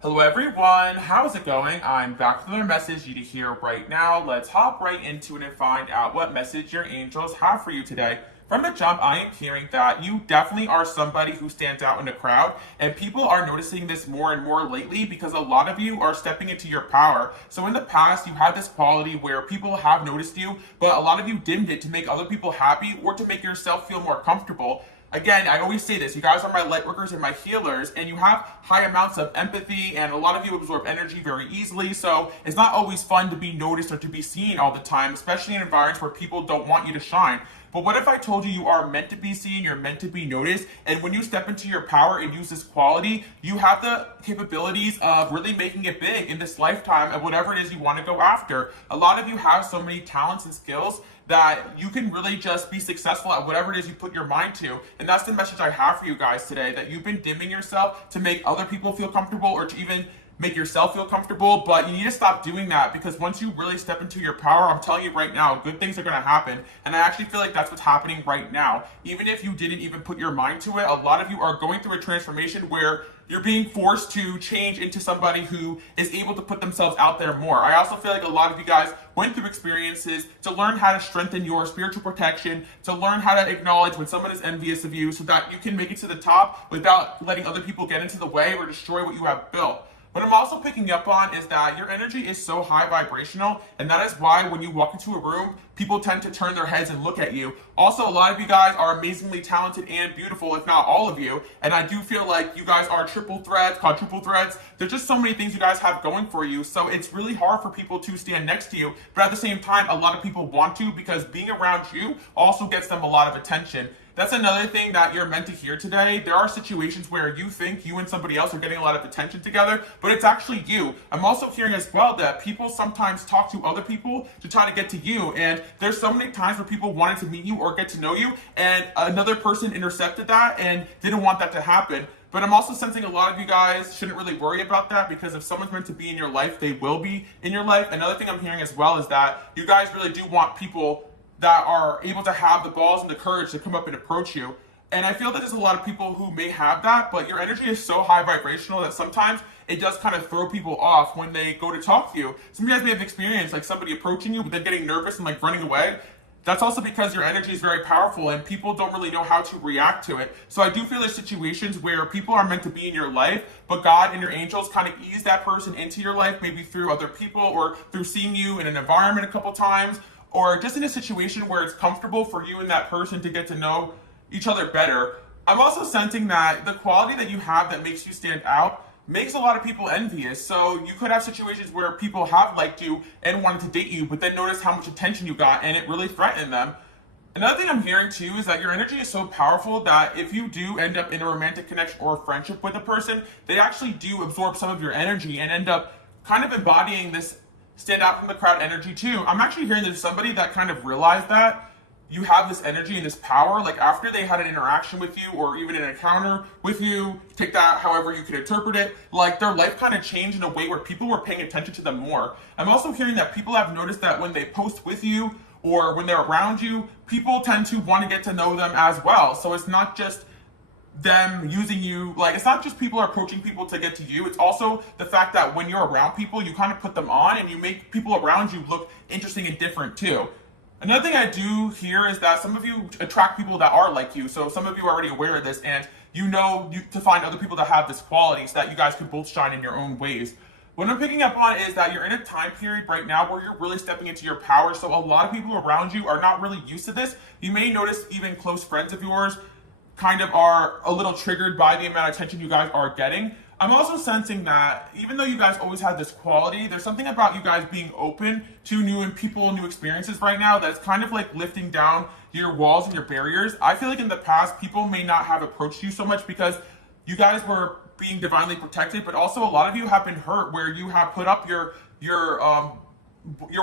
Hello everyone, how's it going? I'm back with another message you to hear right now. Let's hop right into it and find out what message your angels have for you today. From the jump, I am hearing that you definitely are somebody who stands out in the crowd, and people are noticing this more and more lately because a lot of you are stepping into your power. So in the past, you had this quality where people have noticed you, but a lot of you dimmed it to make other people happy or to make yourself feel more comfortable. Again, I always say this, you guys are my light workers and my healers, and you have high amounts of empathy, and a lot of you absorb energy very easily, so it's not always fun to be noticed or to be seen all the time, especially in environments where people don't want you to shine. But what if I told you you are meant to be seen, you're meant to be noticed, and when you step into your power and use this quality, you have the capabilities of really making it big in this lifetime and whatever it is you want to go after. A lot of you have so many talents and skills that you can really just be successful at whatever it is you put your mind to. And that's the message I have for you guys today, that you've been dimming yourself to make other people feel comfortable or to even make yourself feel comfortable, but you need to stop doing that because once you really step into your power, I'm telling you right now, good things are going to happen. And I actually feel like that's what's happening right now. Even if you didn't even put your mind to it, a lot of you are going through a transformation where you're being forced to change into somebody who is able to put themselves out there more. I also feel like a lot of you guys went through experiences to learn how to strengthen your spiritual protection, to learn how to acknowledge when someone is envious of you so that you can make it to the top without letting other people get into the way or destroy what you have built. What I'm also picking up on is that your energy is so high vibrational, and that is why when you walk into a room, people tend to turn their heads and look at you. Also, a lot of you guys are amazingly talented and beautiful, if not all of you, and I do feel like you guys are triple threats, quadruple threats. There's just so many things you guys have going for you, so it's really hard for people to stand next to you, but at the same time, a lot of people want to because being around you also gets them a lot of attention. That's another thing that you're meant to hear today. There are situations where you think you and somebody else are getting a lot of attention together, but it's actually you. I'm also hearing as well that people sometimes talk to other people to try to get to you, and there's so many times where people wanted to meet you or get to know you, and another person intercepted that and didn't want that to happen. But I'm also sensing a lot of you guys shouldn't really worry about that because if someone's meant to be in your life, they will be in your life. Another thing I'm hearing as well is that you guys really do want people that are able to have the balls and the courage to come up and approach you. And I feel that there's a lot of people who may have that, but your energy is so high vibrational that sometimes it does kind of throw people off when they go to talk to you. Some of you guys may have experienced like somebody approaching you, but then getting nervous and like running away. That's also because your energy is very powerful and people don't really know how to react to it. So I do feel there's situations where people are meant to be in your life, but God and your angels kind of ease that person into your life, maybe through other people or through seeing you in an environment a couple times, or just in a situation where it's comfortable for you and that person to get to know each other better. I'm also sensing that the quality that you have that makes you stand out makes a lot of people envious. So you could have situations where people have liked you and wanted to date you, but then notice how much attention you got and it really threatened them. Another thing I'm hearing too is that your energy is so powerful that if you do end up in a romantic connection or a friendship with a person, they actually do absorb some of your energy and end up kind of embodying this stand out from the crowd energy too. I'm actually hearing there's somebody that kind of realized that you have this energy and this power, like after they had an interaction with you or even an encounter with you, take that however you could interpret it, like their life kind of changed in a way where people were paying attention to them more. I'm also hearing that people have noticed that when they post with you or when they're around you, people tend to want to get to know them as well. So it's not just them using you, like it's not just people are approaching people to get to you, it's also the fact that when you're around people, you kind of put them on and you make people around you look interesting and different too. Another thing I do hear is that some of you attract people that are like you, so some of you are already aware of this and you know to find other people that have this quality so that you guys can both shine in your own ways. What I'm picking up on is that you're in a time period right now where you're really stepping into your power, so a lot of people around you are not really used to this. You may notice even close friends of yours kind of are a little triggered by the amount of attention you guys are getting. I'm also sensing that even though you guys always had this quality, there's something about you guys being open to new people, new experiences right now that's kind of like lifting down your walls and your barriers. I feel like in the past, people may not have approached you so much because you guys were being divinely protected, but also a lot of you have been hurt where you have put up your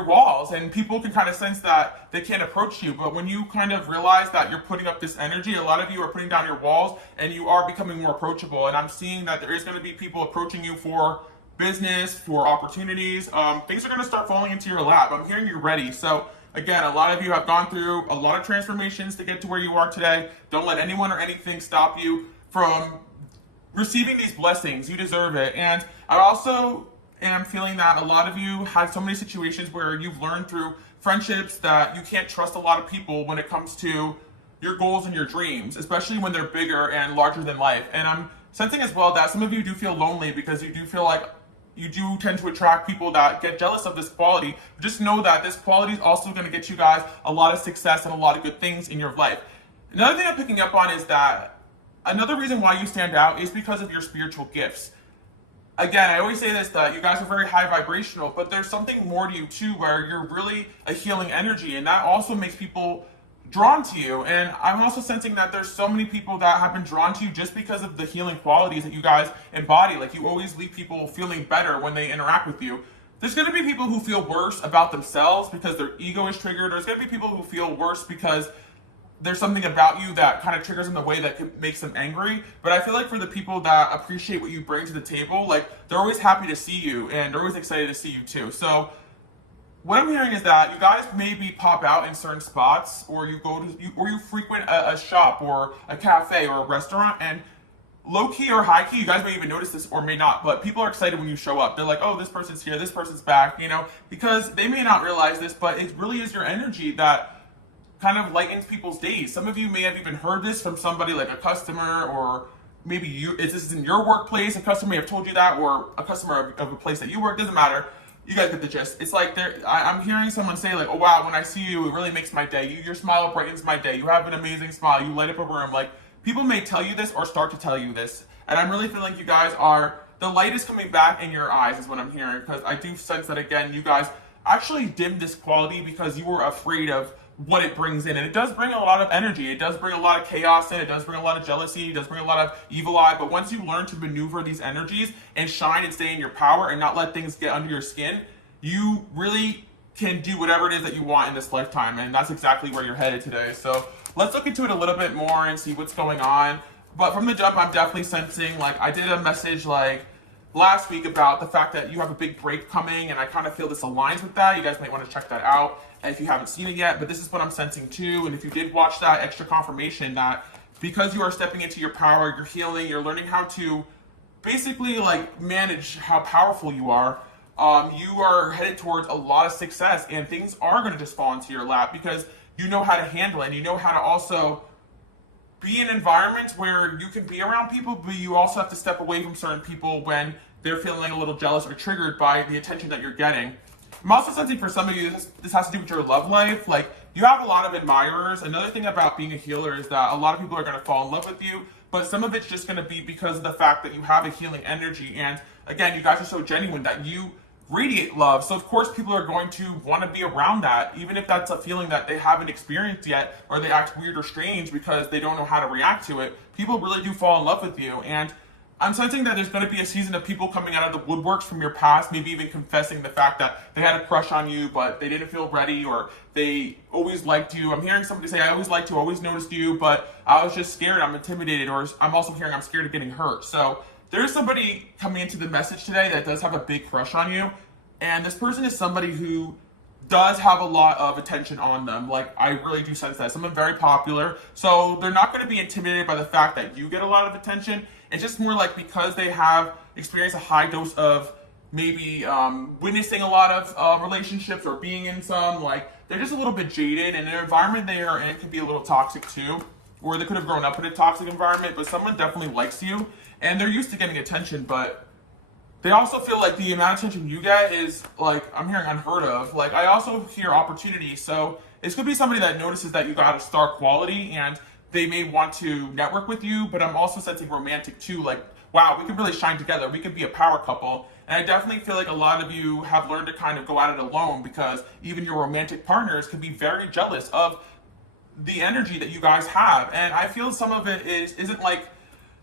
walls and people can kind of sense that they can't approach you. But when you kind of realize that you're putting up this energy, a lot of you are putting down your walls and you are becoming more approachable. And I'm seeing that there is going to be people approaching you for business, for opportunities. Things are going to start falling into your lap. I'm hearing you're ready. So again, a lot of you have gone through a lot of transformations to get to where you are today. Don't let anyone or anything stop you from receiving these blessings. You deserve it. And I also am feeling that a lot of you had so many situations where you've learned through friendships that you can't trust a lot of people when it comes to your goals and your dreams, especially when they're bigger and larger than life. And I'm sensing as well that some of you do feel lonely because you do feel like you do tend to attract people that get jealous of this quality. Just know that this quality is also going to get you guys a lot of success and a lot of good things in your life. Another thing I'm picking up on is that another reason why you stand out is because of your spiritual gifts. Again, I always say this, that you guys are very high vibrational, but there's something more to you too, where you're really a healing energy, and that also makes people drawn to you. And I'm also sensing that there's so many people that have been drawn to you just because of the healing qualities that you guys embody. Like, you always leave people feeling better when they interact with you. There's going to be people who feel worse about themselves because their ego is triggered. There's going to be people who feel worse because there's something about you that kind of triggers them in a way that makes them angry. But I feel like for the people that appreciate what you bring to the table, like, they're always happy to see you and they're always excited to see you too. So what I'm hearing is that you guys maybe pop out in certain spots, or you frequent a shop or a cafe or a restaurant, and low key or high key, you guys may even notice this or may not, but people are excited when you show up. They're like, oh, this person's here, this person's back, because they may not realize this, but it really is your energy that kind of lightens people's days. Some of you may have even heard this from somebody, like a customer, or maybe this is in your workplace, a customer may have told you that, or a customer of a place that you work, doesn't matter. You guys get the gist. It's like I'm hearing someone say, like, oh wow, when I see you, it really makes my day. Your smile brightens my day. You have an amazing smile. You light up a room. Like, people may tell you this or start to tell you this. And I'm really feeling like you guys the light is coming back in your eyes is what I'm hearing. Because I do sense that, again, you guys actually dimmed this quality because you were afraid of what it brings in. And it does bring a lot of energy. It does bring a lot of chaos in. It does bring a lot of jealousy. It does bring a lot of evil eye. But once you learn to maneuver these energies and shine and stay in your power and not let things get under your skin, you really can do whatever it is that you want in this lifetime. And that's exactly where you're headed today. So let's look into it a little bit more and see what's going on. But from the jump, I'm definitely sensing, like, I did a message like last week about the fact that you have a big break coming, and I kind of feel this aligns with that. You guys might want to check that out if you haven't seen it yet, but this is what I'm sensing too. And if you did watch that, extra confirmation that because you are stepping into your power, you're healing, you're learning how to basically like manage how powerful you are. You are headed towards a lot of success, and things are going to just fall into your lap because you know how to handle it, and you know how to also be in environments where you can be around people, but you also have to step away from certain people when they're feeling a little jealous or triggered by the attention that you're getting. I'm also sensing for some of you, this has to do with your love life. Like, you have a lot of admirers. Another thing about being a healer is that a lot of people are going to fall in love with you, but some of it's just going to be because of the fact that you have a healing energy. And again, you guys are so genuine that you radiate love. So of course people are going to want to be around that, even if that's a feeling that they haven't experienced yet, or they act weird or strange because they don't know how to react to it. People really do fall in love with you. And I'm sensing that there's going to be a season of people coming out of the woodworks from your past, maybe even confessing the fact that they had a crush on you, but they didn't feel ready, or they always liked you. I'm hearing somebody say, I always liked you, always noticed you, but I was just scared, I'm intimidated, or I'm also hearing I'm scared of getting hurt. So there's somebody coming into the message today that does have a big crush on you, and this person is somebody who does have a lot of attention on them. Like, I really do sense that. Someone very popular, so they're not going to be intimidated by the fact that you get a lot of attention. It's just more like because they have experienced a high dose of maybe witnessing a lot of relationships or being in some, like, they're just a little bit jaded, and their environment they are in can be a little toxic too, or they could have grown up in a toxic environment, but someone definitely likes you, and they're used to getting attention, but they also feel like the amount of attention you get is, like, I'm hearing unheard of. Like, I also hear opportunity, so this could be somebody that notices that you got a star quality, and they may want to network with you, but I'm also sensing romantic too, like, wow, we could really shine together, we could be a power couple. And I definitely feel like a lot of you have learned to kind of go at it alone, because even your romantic partners can be very jealous of the energy that you guys have. And I feel some of it isn't like,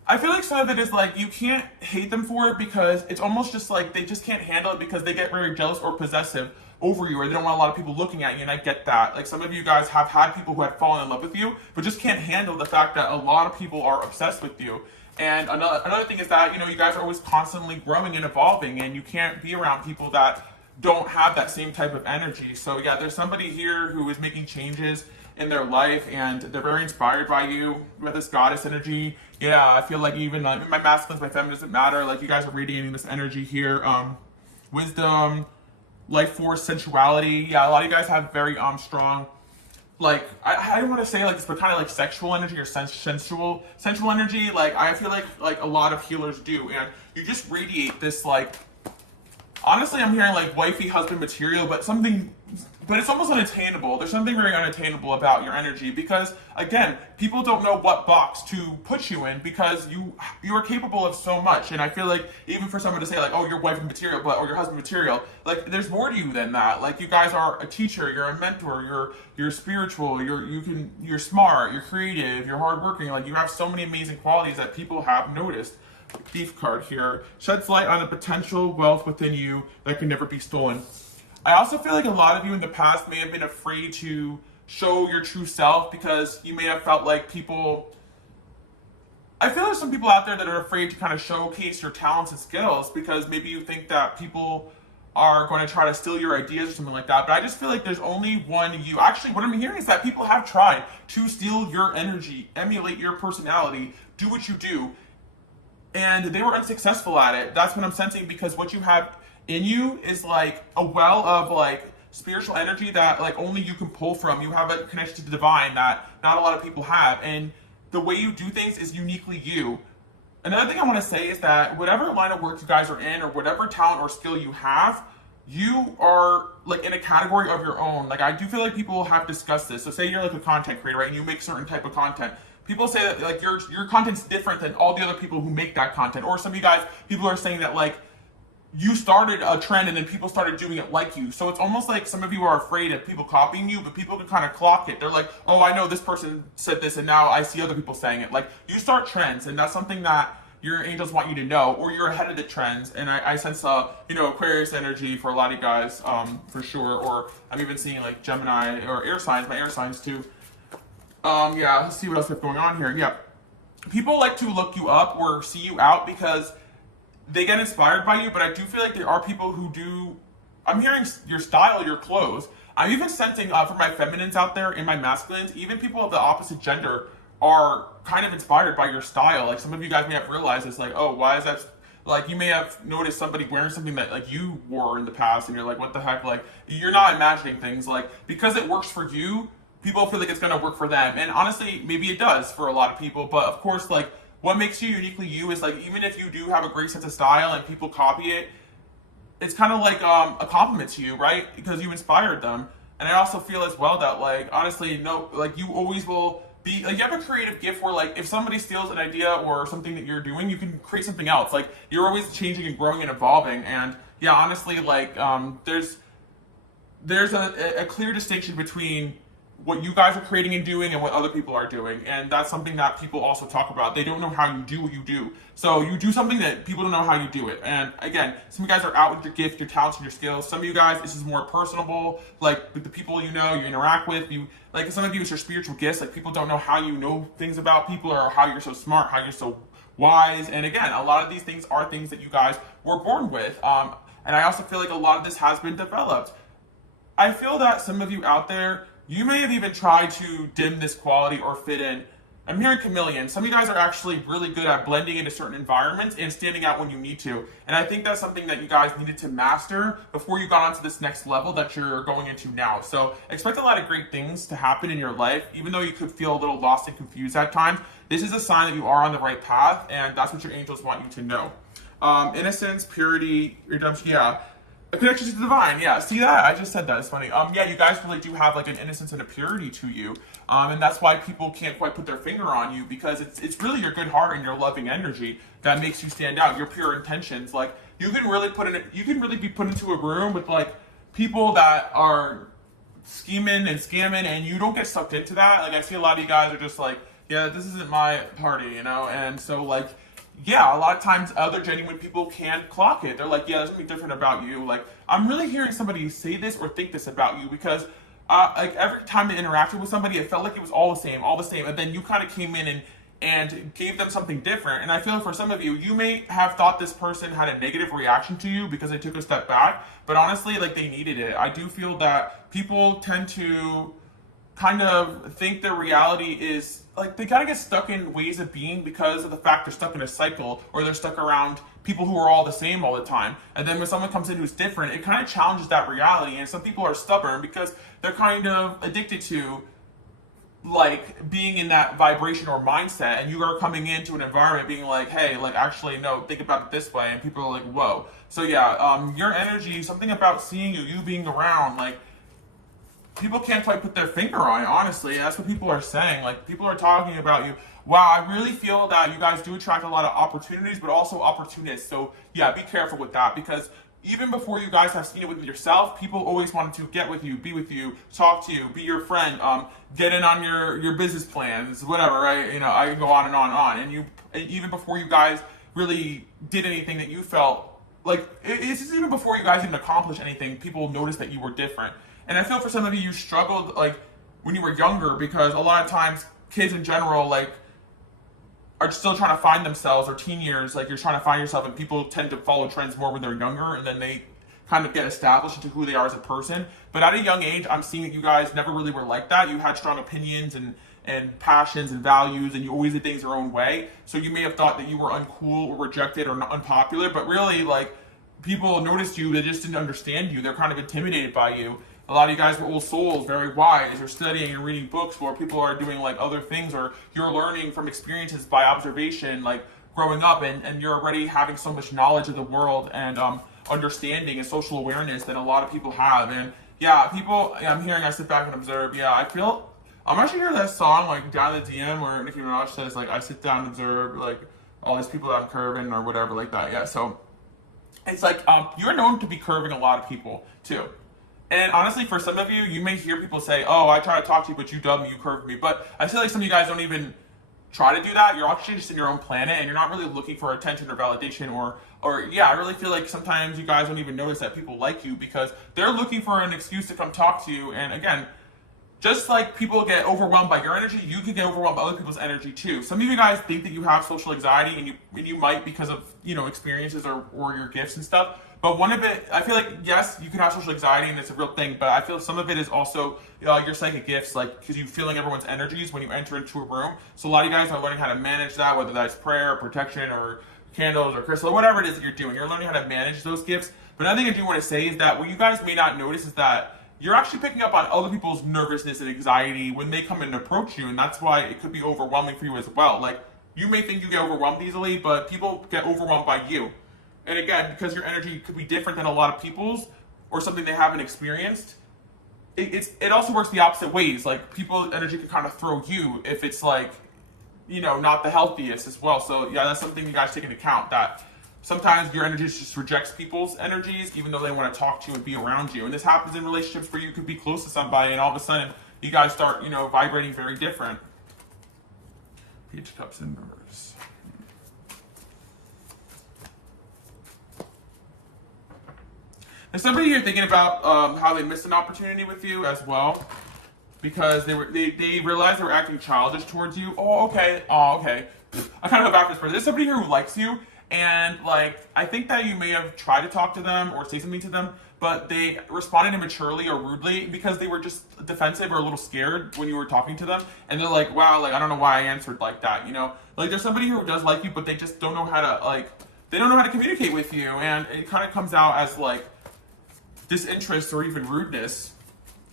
I feel like some of it is like, you can't hate them for it, because it's almost just like they just can't handle it because they get very jealous or possessive over you, or they don't want a lot of people looking at you, and I get that. Like, some of you guys have had people who had fallen in love with you, but just can't handle the fact that a lot of people are obsessed with you. And another thing is that, you guys are always constantly growing and evolving, and you can't be around people that don't have that same type of energy. So yeah, there's somebody here who is making changes in their life, and they're very inspired by you. You have this goddess energy. Yeah, I feel like even my masculines, my feminine doesn't matter. Like you guys are radiating this energy here. Wisdom, life force, sensuality. Yeah, a lot of you guys have very strong, like I don't want to say like this, but kind of like sexual energy or sensual energy. Like I feel like a lot of healers do, and you just radiate this like. Honestly, I'm hearing like wifey husband material, but it's almost unattainable. There's something very unattainable about your energy because again, people don't know what box to put you in because you are capable of so much. And I feel like even for someone to say like, oh, you're wifey material, or your husband material, like there's more to you than that. Like you guys are a teacher, you're a mentor, you're spiritual, you're smart, you're creative, you're hardworking. Like you have so many amazing qualities that people have noticed. Thief card here sheds light on the potential wealth within you that can never be stolen. I also feel like a lot of you in the past may have been afraid to show your true self because you may have felt like I feel there's some people out there that are afraid to kind of showcase your talents and skills because maybe you think that people are going to try to steal your ideas or something like that. But I just feel like there's only one you. Actually, what I'm hearing is that people have tried to steal your energy, emulate your personality, do what you do, and they were unsuccessful at it. That's what I'm sensing because what you have in you is like a well of like spiritual energy that like only you can pull from. You have a connection to the divine that not a lot of people have, and the way you do things is uniquely you. Another thing I want to say is that whatever line of work you guys are in or whatever talent or skill you have, you are like in a category of your own. Like I do feel like people have discussed this. So say you're like a content creator, right? And you make certain type of content. People say that like your content's different than all the other people who make that content. Or some of you guys, people are saying that like you started a trend and then people started doing it like you. So it's almost like some of you are afraid of people copying you, but people can kind of clock it. They're like, oh, I know this person said this and now I see other people saying it. Like you start trends and that's something that your angels want you to know, or you're ahead of the trends. And I sense Aquarius energy for a lot of you guys, for sure. Or I'm even seeing like Gemini or air signs, my air signs too. Yeah, let's see what else we have going on here. Yeah. People like to look you up or see you out because they get inspired by you, but I do feel like there are people who do. I'm hearing your style, your clothes. I'm even sensing for my feminines out there and my masculines, even people of the opposite gender are kind of inspired by your style. Like some of you guys may have realized it's like, oh, why is that? Like you may have noticed somebody wearing something that like you wore in the past and you're like, what the heck? Like you're not imagining things like because it works for you, people feel like it's going to work for them. And honestly, maybe it does for a lot of people, but of course, like what makes you uniquely you is like, even if you do have a great sense of style and people copy it, it's kind of like a compliment to you, right? Because you inspired them. And I also feel as well that like, honestly, no, like you always will be, like you have a creative gift where like, if somebody steals an idea or something that you're doing, you can create something else. Like you're always changing and growing and evolving. And yeah, honestly, like there's a clear distinction between what you guys are creating and doing and what other people are doing. And that's something that people also talk about. They don't know how you do what you do. So you do something that people don't know how you do it. And again, some of you guys are out with your gift, your talents, and your skills. Some of you guys, this is more personable, like with the people you know, you interact with. You like some of you, it's your spiritual gifts. Like people don't know how you know things about people or how you're so smart, how you're so wise. And again, a lot of these things are things that you guys were born with. And I also feel like a lot of this has been developed. I feel that some of you out there, you may have even tried to dim this quality or fit in. I'm hearing chameleon. Some of you guys are actually really good at blending into certain environments and standing out when you need to. And I think that's something that you guys needed to master before you got onto this next level that you're going into now. So expect a lot of great things to happen in your life, even though you could feel a little lost and confused at times. This is a sign that you are on the right path, and that's what your angels want you to know. Innocence, purity, redemption, yeah. A connection to the divine, yeah. See that? I just said that. It's funny. Yeah, you guys really do have like an innocence and a purity to you, and that's why people can't quite put their finger on you because it's really your good heart and your loving energy that makes you stand out. Your pure intentions, like you can really be put into a room with like people that are scheming and scamming, and you don't get sucked into that. Like I see a lot of you guys are just like, yeah, this isn't my party, you know, and so like. Yeah, a lot of times other genuine people can clock it. They're like, yeah, there's something different about you. Like, I'm really hearing somebody say this or think this about you because like every time I interacted with somebody, it felt like it was all the same. And then you kind of came in and gave them something different. And I feel for some of you, you may have thought this person had a negative reaction to you because they took a step back. But honestly, like they needed it. I do feel that people tend to kind of think their reality is like they kind of get stuck in ways of being because of the fact they're stuck in a cycle, or they're stuck around people who are all the same all the time. And then when someone comes in who's different, it kind of challenges that reality. And some people are stubborn because they're kind of addicted to like being in that vibration or mindset, and you are coming into an environment being like, hey, like actually no, think about it this way, and people are like, whoa. So yeah, your energy, something about seeing you being around, like people can't quite put their finger on it, honestly. That's what people are saying. Like people are talking about you. Wow, I really feel that you guys do attract a lot of opportunities, but also opportunists. So yeah, be careful with that, because even before you guys have seen it with yourself, people always wanted to get with you, be with you, talk to you, be your friend, get in on your business plans, whatever, right? You know, I can go on and on and on. And you, even before you guys really did anything that you felt like, it's just even before you guys even accomplished anything, people noticed that you were different. And I feel for some of you struggled like when you were younger, because a lot of times kids in general like are still trying to find themselves, or teen years, like you're trying to find yourself, and people tend to follow trends more when they're younger, and then they kind of get established into who they are as a person. But at a young age, I'm seeing that you guys never really were like that. You had strong opinions and passions and values, and you always did things your own way. So you may have thought that you were uncool or rejected or unpopular, but really like people noticed you, they just didn't understand you. They're kind of intimidated by you. A lot of you guys were old souls, very wise. You're studying and reading books, where people are doing like other things, or you're learning from experiences by observation, like growing up, and you're already having so much knowledge of the world and understanding and social awareness that a lot of people have. And yeah, people, I'm hearing, I sit back and observe. Yeah, I feel, I'm actually hearing that song like down the DM where Nicki Minaj says like, I sit down and observe like all these people that I'm curving or whatever like that. Yeah, so it's like you're known to be curving a lot of people too. And honestly, for some of you, you may hear people say, oh, I try to talk to you, but you dubbed me, you curved me. But I feel like some of you guys don't even try to do that. You're actually just in your own planet, and you're not really looking for attention or validation, or yeah, I really feel like sometimes you guys don't even notice that people like you, because they're looking for an excuse to come talk to you. And again, just like people get overwhelmed by your energy, you can get overwhelmed by other people's energy too. Some of you guys think that you have social anxiety, and you might because of, you know, experiences or your gifts and stuff. But one of it, I feel like, yes, you can have social anxiety and it's a real thing, but I feel some of it is also your psychic gifts, like because you're feeling everyone's energies when you enter into a room. So a lot of you guys are learning how to manage that, whether that's prayer, or protection, or candles, or crystal, or whatever it is that you're doing. You're learning how to manage those gifts. But another thing I do want to say is that what you guys may not notice is that you're actually picking up on other people's nervousness and anxiety when they come and approach you, and that's why it could be overwhelming for you as well. Like, you may think you get overwhelmed easily, but people get overwhelmed by you. And again, because your energy could be different than a lot of people's, or something they haven't experienced, it also works the opposite ways. Like, people's energy can kind of throw you if it's like, you know, not the healthiest as well. So yeah, that's something you guys take into account, that sometimes your energy just rejects people's energies, even though they want to talk to you and be around you. And this happens in relationships where you could be close to somebody, and all of a sudden you guys start, you know, vibrating very different. Page of Cups in reverse. And somebody here thinking about how they missed an opportunity with you as well, because they realized they were acting childish towards you. Oh, okay. I kind of go back to this person. There's somebody here who likes you, and like I think that you may have tried to talk to them or say something to them, but they responded immaturely or rudely because they were just defensive or a little scared when you were talking to them. And they're like, wow, like I don't know why I answered like that, you know? Like there's somebody who does like you, but they just don't know how to they don't know how to communicate with you, and it kind of comes out as like disinterest or even rudeness.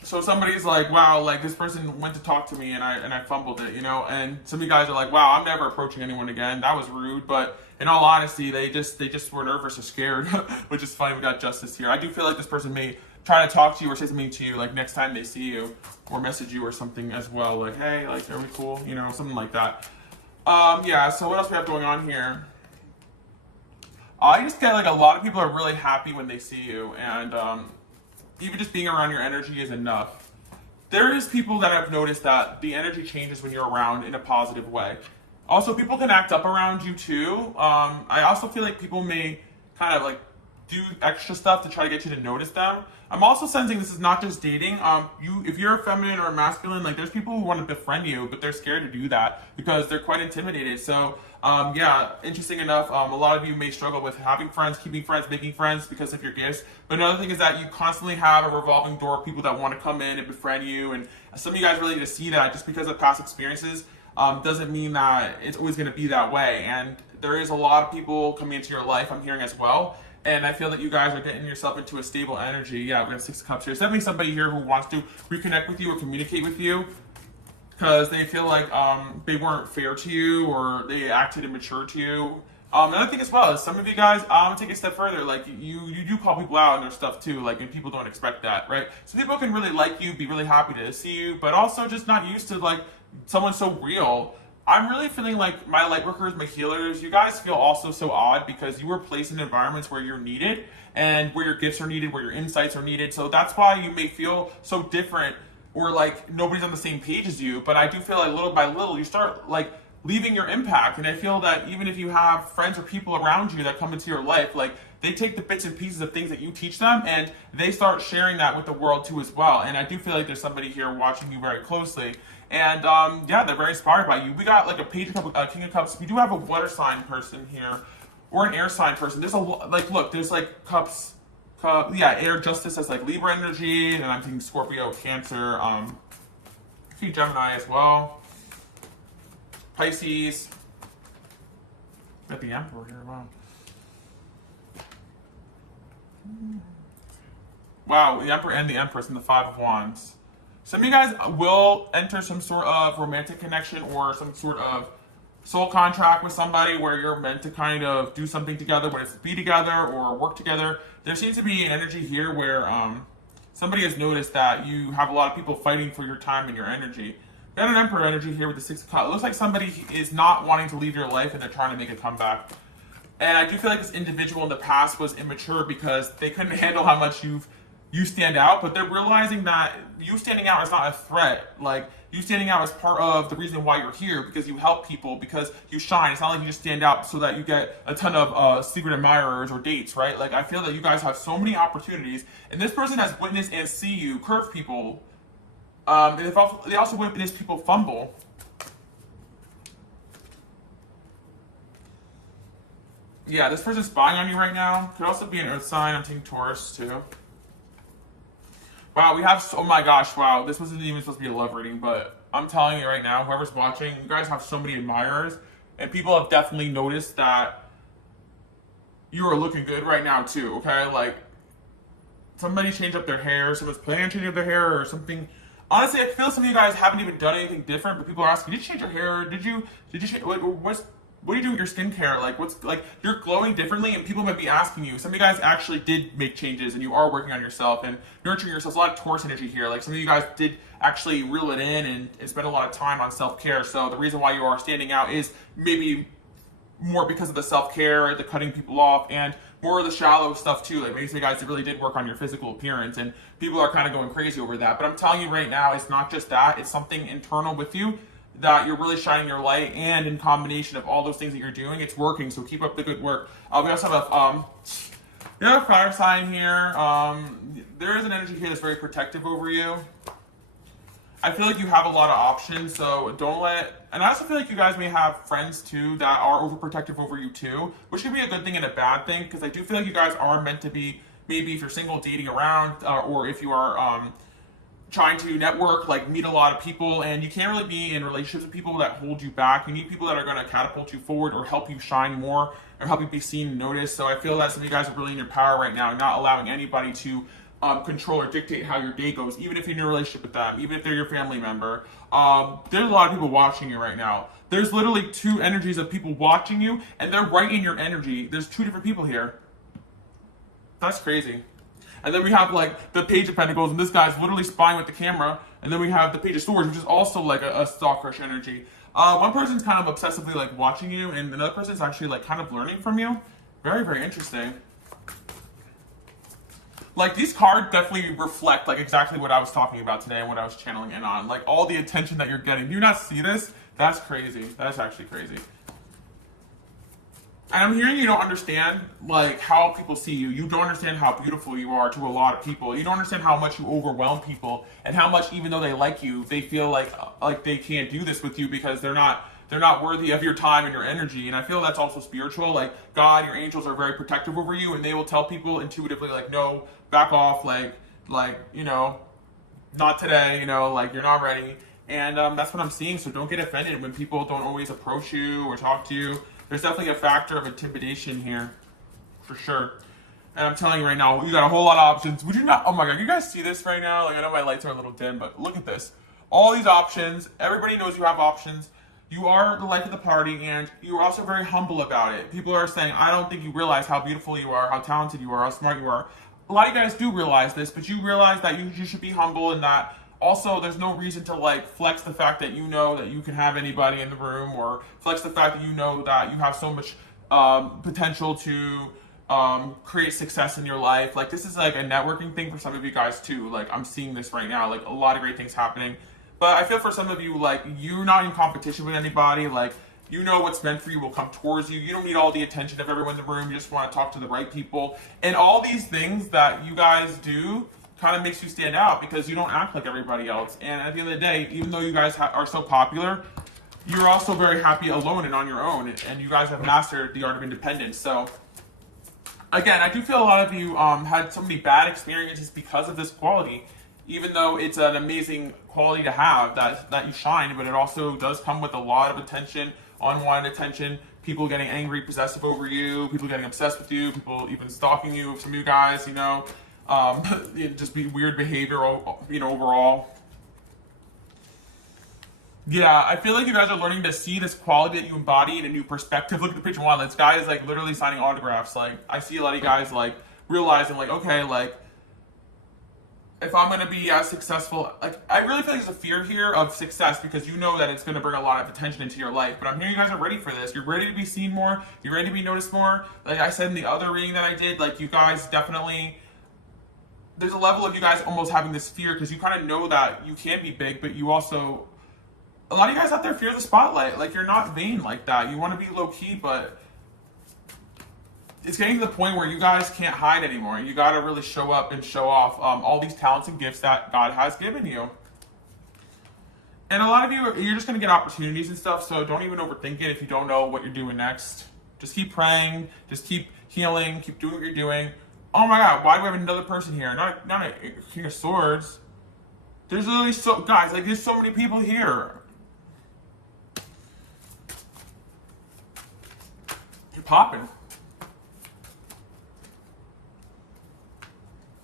So somebody's like, wow, like this person went to talk to me and I fumbled it, you know? And some of you guys are like, wow, I'm never approaching anyone again. That was rude. But in all honesty, they just were nervous or scared, which is funny. We got Justice here. I do feel like this person may try to talk to you or say something to you like next time they see you, or message you or something as well. Like, hey, like, are we cool? You know, something like that. Yeah, so what else we have going on here? I just get like a lot of people are really happy when they see you, and even just being around your energy is enough. There is people that I've noticed that the energy changes when you're around in a positive way. Also, people can act up around you too. I also feel like people may kind of like do extra stuff to try to get you to notice them. I'm also sensing this is not just dating. If you're a feminine or a masculine, like there's people who want to befriend you, but they're scared to do that because they're quite intimidated. So, yeah, interesting enough, a lot of you may struggle with having friends, keeping friends, making friends because of your gifts. But another thing is that you constantly have a revolving door of people that want to come in and befriend you. And some of you guys really need to see that just because of past experiences doesn't mean that it's always going to be that way. And there is a lot of people coming into your life, I'm hearing as well. And I feel that you guys are getting yourself into a stable energy. Yeah, we have 6 of Cups here. It's definitely somebody here who wants to reconnect with you or communicate with you because they feel like they weren't fair to you or they acted immature to you. Another thing as well is some of you guys, I'm gonna take it a step further. Like you do call people out on their stuff too. Like and people don't expect that, right? Some people can really like you, be really happy to see you, but also just not used to like someone so real. I'm really feeling like my light workers, my healers, you guys feel also so odd because you were placed in environments where you're needed and where your gifts are needed, where your insights are needed. So that's why you may feel so different or like nobody's on the same page as you. But I do feel like little by little you start like leaving your impact. And I feel that even if you have friends or people around you that come into your life, like they take the bits and pieces of things that you teach them and they start sharing that with the world too as well. And I do feel like there's somebody here watching you very closely. And yeah, they're very inspired by you. We got like a Page of Cups, King of Cups. We do have a water sign person here, or an air sign person. There's look, there's like cups, yeah, air justice as like Libra energy, and I'm thinking Scorpio, Cancer, a few Gemini as well, Pisces. Got the Emperor here, wow. Wow, the Emperor and the Empress and the 5 of Wands. Some of you guys will enter some sort of romantic connection or some sort of soul contract with somebody where you're meant to kind of do something together, whether it's be together or work together. There seems to be an energy here where somebody has noticed that you have a lot of people fighting for your time and your energy. We got an Emperor energy here with the 6 of Cups. It looks like somebody is not wanting to leave your life and they're trying to make a comeback. And I do feel like this individual in the past was immature because they couldn't handle how much you stand out, but they're realizing that you standing out is not a threat. Like, you standing out is part of the reason why you're here, because you help people, because you shine. It's not like you just stand out so that you get a ton of secret admirers or dates, right? Like, I feel that you guys have so many opportunities, and this person has witnessed and see you curve people. And they also witness people fumble. Yeah, this person's spying on you right now. Could also be an earth sign. I'm taking Taurus, too. Wow, we have, oh my gosh, wow, this wasn't even supposed to be a love reading, but I'm telling you right now, whoever's watching, you guys have so many admirers, and people have definitely noticed that you are looking good right now too, okay? Like, somebody changed up their hair, someone's planning on changing up their hair or something. Honestly, I feel some of you guys haven't even done anything different, but people are asking, did you change your hair? Did you change, what do you do with your skincare? Like, what's, like, you're glowing differently, and people might be asking you. Some of you guys actually did make changes, and you are working on yourself and nurturing yourself. A lot of Taurus energy here. Like, some of you guys did actually reel it in and spend a lot of time on self-care. So the reason why you are standing out is maybe more because of the self-care, the cutting people off, and more of the shallow stuff too. Like, maybe some of you guys really did work on your physical appearance, and people are kind of going crazy over that. But I'm telling you right now, it's not just that. It's something internal with you that you're really shining your light, and in combination of all those things that you're doing, it's working. So keep up the good work. We also have a fire sign here. There is an energy here that's very protective over you. I feel like you have a lot of options, so don't let, and I also feel like you guys may have friends too that are overprotective over you too, which could be a good thing and a bad thing, because I do feel like you guys are meant to be, maybe if you're single, dating around, or if you are trying to network, like meet a lot of people, and you can't really be in relationships with people that hold you back. You need people that are going to catapult you forward or help you shine more or help you be seen and noticed. So I feel that some of you guys are really in your power right now, not allowing anybody to control or dictate how your day goes, even if you're in a relationship with them, even if they're your family member. There's a lot of people watching you right now. There's literally 2 energies of people watching you, and they're right in your energy. There's 2 different people here. That's crazy. And then we have like the Page of Pentacles, and this guy's literally spying with the camera. And then we have the Page of Swords, which is also like a stalkerish energy. One person's kind of obsessively like watching you, and another person's actually like kind of learning from you. Very, very interesting. Like, these cards definitely reflect like exactly what I was talking about today and what I was channeling in on. Like, all the attention that you're getting. Do you not see this? That's crazy. That's actually crazy. And I'm hearing you don't understand like how people see you. You don't understand how beautiful you are to a lot of people. You don't understand how much you overwhelm people, and how much even though they like you, they feel like they can't do this with you because they're not worthy of your time and your energy. And I feel that's also spiritual. Like God, your angels are very protective over you, and they will tell people intuitively like, no, back off, not today, like you're not ready. And that's what I'm seeing. So don't get offended when people don't always approach you or talk to you. There's definitely a factor of intimidation here, for sure. And I'm telling you right now, you got a whole lot of options. Would you not? Oh my God, you guys see this right now? Like I know my lights are a little dim, but look at this. All these options. Everybody knows you have options. You are the life of the party, and you're also very humble about it. People are saying, I don't think you realize how beautiful you are, how talented you are, how smart you are. A lot of you guys do realize this, but you realize that you should be humble, and that also there's no reason to like flex the fact that you know that you can have anybody in the room, or flex the fact that you know that you have so much potential to create success in your life. Like this is like a networking thing for some of you guys too. Like I'm seeing this right now, like a lot of great things happening. But I feel for some of you, like you're not in competition with anybody. Like you know what's meant for you will come towards you. You don't need all the attention of everyone in the room. You just want to talk to the right people. And all these things that you guys do kind of makes you stand out because you don't act like everybody else. And at the end of the day, even though you guys are so popular, you're also very happy alone and on your own. And you guys have mastered the art of independence. So again, I do feel a lot of you had so many bad experiences because of this quality. Even though it's an amazing quality to have, that you shine, but it also does come with a lot of attention, unwanted attention, people getting angry, possessive over you, people getting obsessed with you, people even stalking you, some of you guys, just be weird behavior, overall. Yeah, I feel like you guys are learning to see this quality that you embody in a new perspective. Look at the picture one. This guy is like literally signing autographs. Like I see a lot of you guys like realizing like, okay, like if I'm going to be as successful, like I really feel like there's a fear here of success because you know that it's going to bring a lot of attention into your life. But I'm hearing you guys are ready for this. You're ready to be seen more. You're ready to be noticed more. Like I said in the other reading that I did, like you guys definitely, there's a level of you guys almost having this fear because you kind of know that you can be big, but you also, a lot of you guys out there fear the spotlight. Like you're not vain like that. You want to be low key, but it's getting to the point where you guys can't hide anymore. You got to really show up and show off all these talents and gifts that God has given you. And a lot of you, you're just going to get opportunities and stuff, so don't even overthink it if you don't know what you're doing next. Just keep praying, just keep healing, keep doing what you're doing. Oh my God, why do we have another person here? Not a King of Swords. There's literally guys, like there's so many people here. You're popping.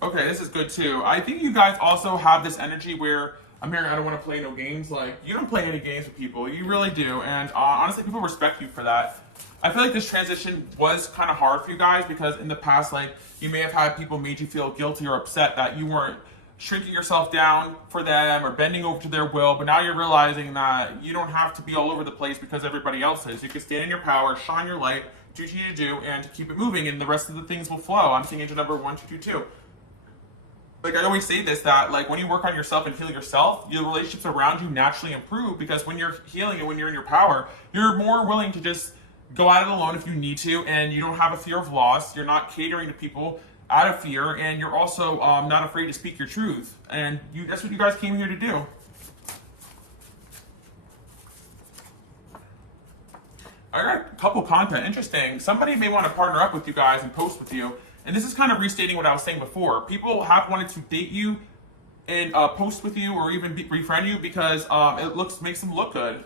Okay, this is good too. I think you guys also have this energy where I'm hearing I don't want to play no games. Like, you don't play any games with people. You really do. And honestly, people respect you for that. I feel like this transition was kind of hard for you guys because in the past, like, you may have had people made you feel guilty or upset that you weren't shrinking yourself down for them or bending over to their will. But now you're realizing that you don't have to be all over the place because everybody else is. You can stand in your power, shine your light, do what you need to do, and keep it moving, and the rest of the things will flow. I'm seeing angel number 1222. Like I always say this, that like when you work on yourself and heal yourself, your relationships around you naturally improve because when you're healing and when you're in your power, you're more willing to just go at it alone if you need to, and you don't have a fear of loss. You're not catering to people out of fear, and you're also not afraid to speak your truth. And that's what you guys came here to do. I got a couple content. Interesting. Somebody may want to partner up with you guys and post with you. And this is kind of restating what I was saying before. People have wanted to date you and post with you or even befriend you because it makes them look good.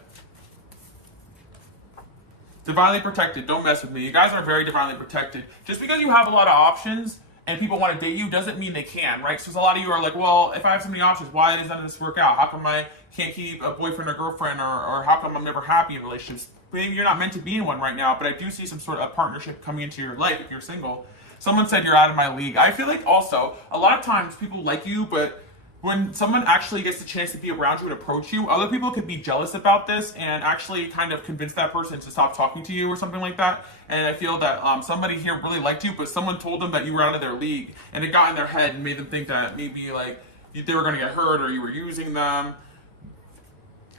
Divinely protected. Don't mess with me. You guys are very divinely protected. Just because you have a lot of options and people want to date you doesn't mean they can, right? So a lot of you are like, well, if I have so many options, why does none of this work out? How come I can't keep a boyfriend or girlfriend, or how come I'm never happy in relationships? Maybe you're not meant to be in one right now, but I do see some sort of partnership coming into your life if you're single. Someone said you're out of my league. I feel like also, a lot of times people like you, but when someone actually gets the chance to be around you and approach you, other people could be jealous about this and actually kind of convince that person to stop talking to you or something like that. And I feel that somebody here really liked you, but someone told them that you were out of their league, and it got in their head and made them think that maybe like they were going to get hurt or you were using them.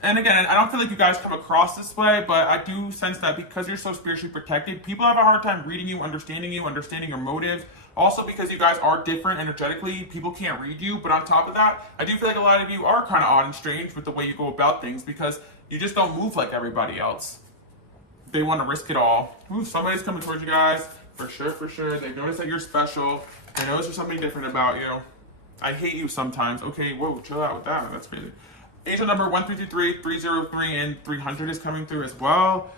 and again, I don't feel like you guys come across this way, but I do sense that because you're so spiritually protected, people have a hard time reading you, understanding your motives. Also, because you guys are different energetically, people can't read you. But on top of that, I do feel like a lot of you are kind of odd and strange with the way you go about things because you just don't move like everybody else. They want to risk it all. Ooh, somebody's coming towards you guys. For sure, for sure. They notice that you're special. They notice there's something different about you. I hate you sometimes. Okay, whoa, chill out with that. That's crazy. Angel number 1323, 303, and 300 is coming through as well.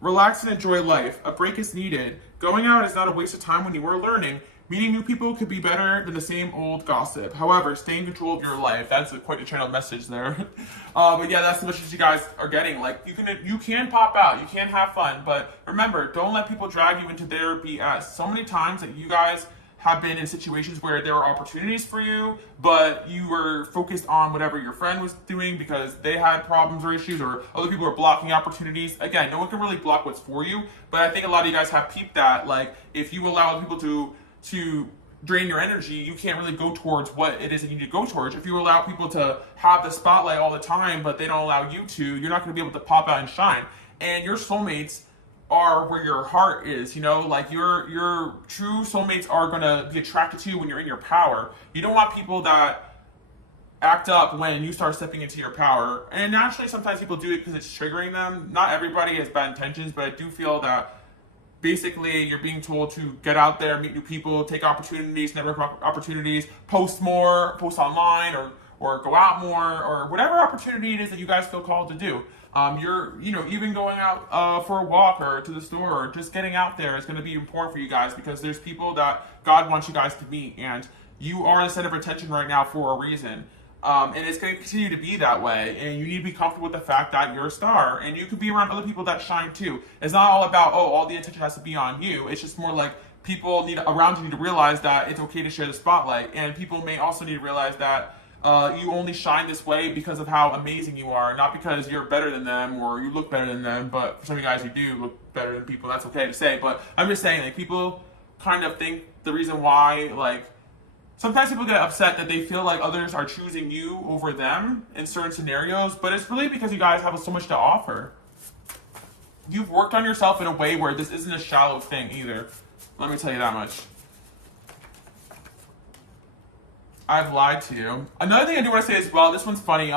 Relax and enjoy life. A break is needed. Going out is not a waste of time when you are learning. Meeting new people could be better than the same old gossip. However, stay in control of your life. That's quite a channel message there. But yeah, that's the message you guys are getting. Like, you can pop out. You can have fun. But remember, don't let people drag you into their BS. So many times that you guys have been in situations where there are opportunities for you, but you were focused on whatever your friend was doing because they had problems or issues, or other people are blocking opportunities. Again, no one can really block what's for you, but I think a lot of you guys have peeped that, like, if you allow people to drain your energy, you can't really go towards what it is that you need to go towards. If you allow people to have the spotlight all the time, but they don't allow you to, you're not going to be able to pop out and shine. And your soulmates are where your heart is, like your true soulmates are gonna be attracted to you when you're in your power. You don't want people that act up when you start stepping into your power. And naturally, sometimes people do it because it's triggering them. Not everybody has bad intentions, but I do feel that basically you're being told to get out there, meet new people, take opportunities, network opportunities, post more, post online, or go out more, or whatever opportunity it is that you guys feel called to do. You're even going out for a walk or to the store or just getting out there is going to be important for you guys because there's people that God wants you guys to meet, and you are the center of attention right now for a reason. And it's going to continue to be that way, and you need to be comfortable with the fact that you're a star, and you can be around other people that shine too. It's not all about, all the attention has to be on you. It's just more like people around you to realize that it's okay to share the spotlight, and people may also need to realize that you only shine this way because of how amazing you are, not because you're better than them or you look better than them. But for some of you guys, you do look better than people. That's okay to say, but I'm just saying, like, people kind of think the reason why, like, sometimes people get upset that they feel like others are choosing you over them in certain scenarios, but it's really because you guys have so much to offer. You've worked on yourself in a way where this isn't a shallow thing either. Let me tell you that much. I've lied to you. Another thing I do want to say as well, this one's funny.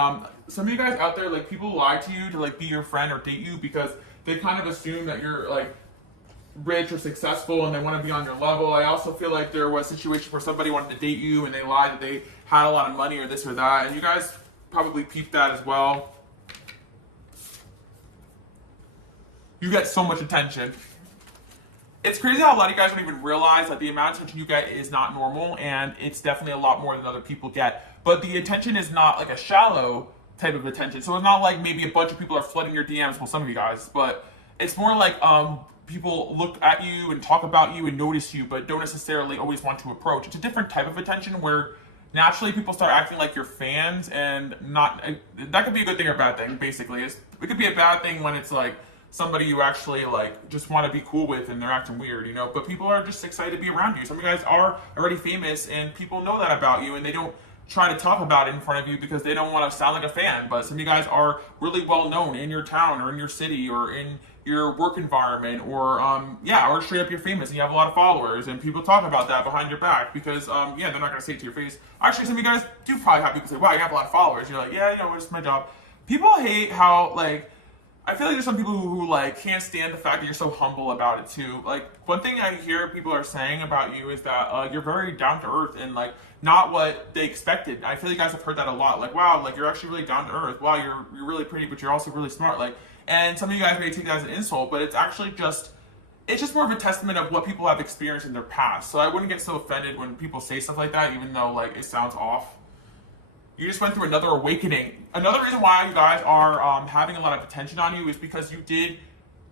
Some of you guys out there, like, people lie to you to, like, be your friend or date you because they kind of assume that you're, like, rich or successful and they want to be on your level. I also feel like there was a situation where somebody wanted to date you and they lied that they had a lot of money or this or that, and you guys probably peeped that as well. You get so much attention. It's crazy how a lot of you guys don't even realize that the amount of attention you get is not normal, and it's definitely a lot more than other people get. But the attention is not like a shallow type of attention. So it's not like maybe a bunch of people are flooding your DMs, well, some of you guys, but it's more like people look at you and talk about you and notice you, but don't necessarily always want to approach. It's a different type of attention where naturally people start acting like you're fans, and that could be a good thing or a bad thing, basically. It could be a bad thing when it's like somebody you actually like just want to be cool with and they're acting weird, but people are just excited to be around you. Some of you guys are already famous and people know that about you, and they don't try to talk about it in front of you because they don't want to sound like a fan. But some of you guys are really well known in your town or in your city or in your work environment, or or straight up you're famous and you have a lot of followers, and people talk about that behind your back because they're not going to say it to your face. Actually, some of you guys do probably have people say, wow, you have a lot of followers. You're like, yeah, it's my job. People hate how, like, I feel like there's some people who like can't stand the fact that you're so humble about it too. Like, one thing I hear people are saying about you is that you're very down to earth and like not what they expected. I feel like you guys have heard that a lot. Like, wow, like you're actually really down to earth. Wow, you're really pretty, but you're also really smart. Like, and some of you guys may take that as an insult, but it's actually just more of a testament of what people have experienced in their past. So I wouldn't get so offended when people say stuff like that, even though like it sounds off. You just went through another awakening. Another reason why you guys are having a lot of attention on you is because you did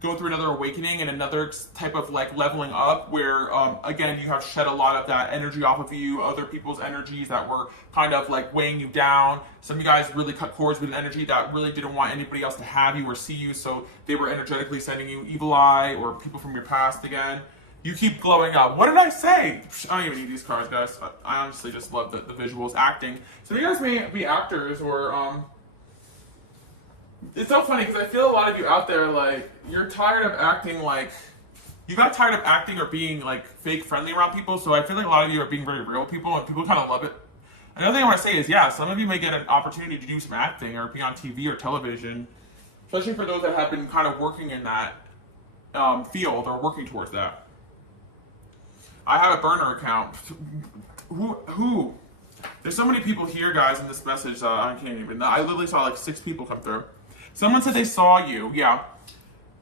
go through another awakening and another type of like leveling up where, again, you have shed a lot of that energy off of you, other people's energies that were kind of like weighing you down. Some of you guys really cut cords with an energy that really didn't want anybody else to have you or see you, so they were energetically sending you evil eye or people from your past again. You keep glowing up. What did I say? I don't even need these cards, guys. I honestly just love the visuals, acting. So you guys may be actors or It's so funny because I feel a lot of you out there, like, you're tired of acting like, you got tired of acting or being like fake friendly around people. So I feel like a lot of you are being very real with people and people kind of love it. Another thing I want to say is, yeah, some of you may get an opportunity to do some acting or be on TV or television, especially for those that have been kind of working in that field or working towards that. I have a burner account. Who? There's so many people here, guys, in this message. I can't even. I literally saw like 6 people come through. Someone said they saw you. Yeah.